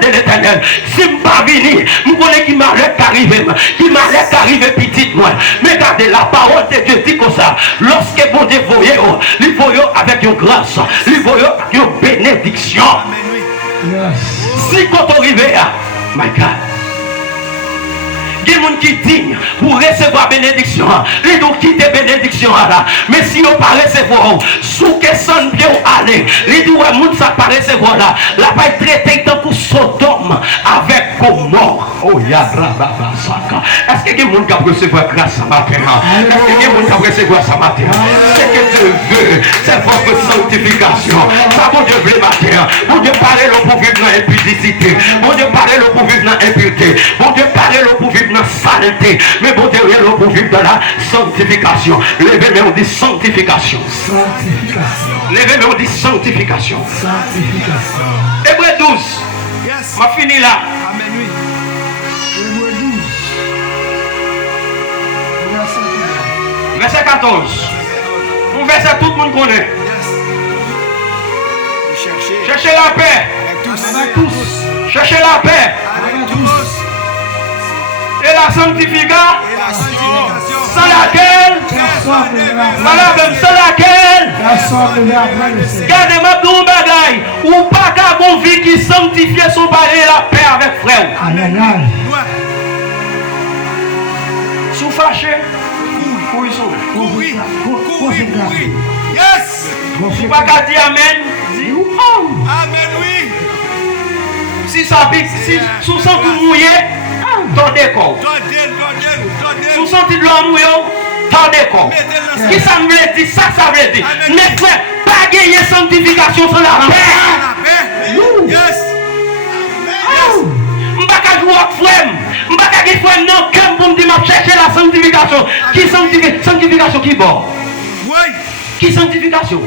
de l'éternel. Si je ne pas venir, je connais qui m'arrête d'arriver, qui m'arrête d'arriver petite moi. Mais regardez, la parole de Dieu dit comme ça. Lorsque bon Dieu voyait, il voyait avec une grâce, il voyait avec une bénédiction. Si quand on arrive, my God, il y a des gens qui dignent pour recevoir bénédiction. Les gens qui quitter bénédiction là. Mais si on ne pas recevoir, sous que son pied aller, les gens qui ne pas recevoir là, la va traiter tant que Sodome avec Gomorrhe. Oh ya Rababasaka. Est-ce qu'il y a des gens qui peuvent recevoir grâce ce matin? Est-ce qu'il y a des gens qui peuvent recevoir ce matin? Ce que Dieu veut, c'est votre sanctification. Ça, mon Dieu veut matin. Mon Dieu parle pour vivre dans l'impudicité. Mon Dieu parle pour vivre dans l'impureté. Mon Dieu parle pour vivre dans la saleté. Mais bon Dieu est pour vivre dans la sanctification. Levez-moi, on dit sanctification. Levez-moi, on dit sanctification. Hébreu 12. Yes. Ma fini là. Amen, oui. Hébreu 12. Verset 14. Un verset tout le monde connaît. Yes. Cherchez la paix. Avec tous. Cherchez la paix. Avec tous. Et la sanctification. Sans laquelle. Sans laquelle. Gardez-moi pour un bagaille. Ou pas qu'à bon vie qui sanctifie son palais la paix avec frère. Sous fâché. Courir. Yes. Ou pas qu'à dire amen. Amen, oui. Si ça pique, si sous sang pour mouiller, t'en décor. Sous senti de l'homme mouillé, t'en décor. Qui ça veut dire? Ça veut dire. Mes frères, pas gagner sanctification sur la paix. Yes. M'pas qu'à jouer avec frère. M'pas qu'à jouer frère non cœur pour me dire chercher la sanctification. Qui sanctification qui bon? Oui. Qui sanctification?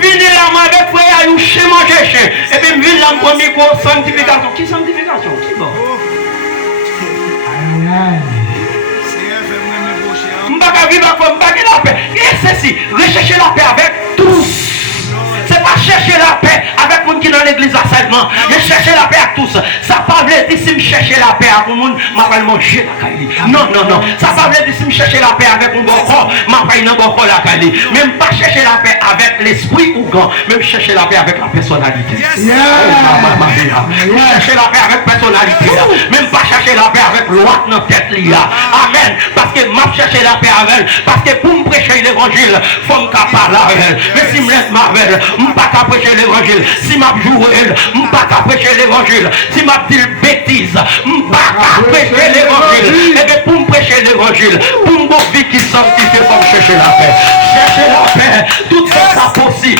Venez là avec frère, vous chez manger chien. Et puis venez là pour micro sanctification. Qui sanctification? Qui bon? M'pas vivre avec m'pas la paix. Et ceci, rechercher la paix avec tous. C'est pas chercher la paix avec les gens qui sont dans l'église seulement. Je chercher la paix avec tous. Ça parle de si je chercher la paix avec les gens, je vais manger la caille. Non. Ça parle de si je chercher la paix avec un bon corps, je vais pas la caille. Même pas chercher la paix avec l'esprit ou grand, même chercher la paix avec la personnalité. Chercher la paix avec la personnalité. Même pas chercher la paix avec l'autre dans la tête. Amen. Parce que je chercher la paix avec elle. Parce que pour me prêcher l'évangile, il faut me parler avec elle. Mais si je laisse ma veille, je ne peux pas prêcher l'évangile. Si je joue elle, je ne peux pas prêcher l'évangile. Si je dis bêtise, je ne peux pas prêcher l'évangile. Et bien pour me prêcher l'évangile, pour me vie qui sanctifie, pour me chercher la paix. Chercher la paix, tout ça possible.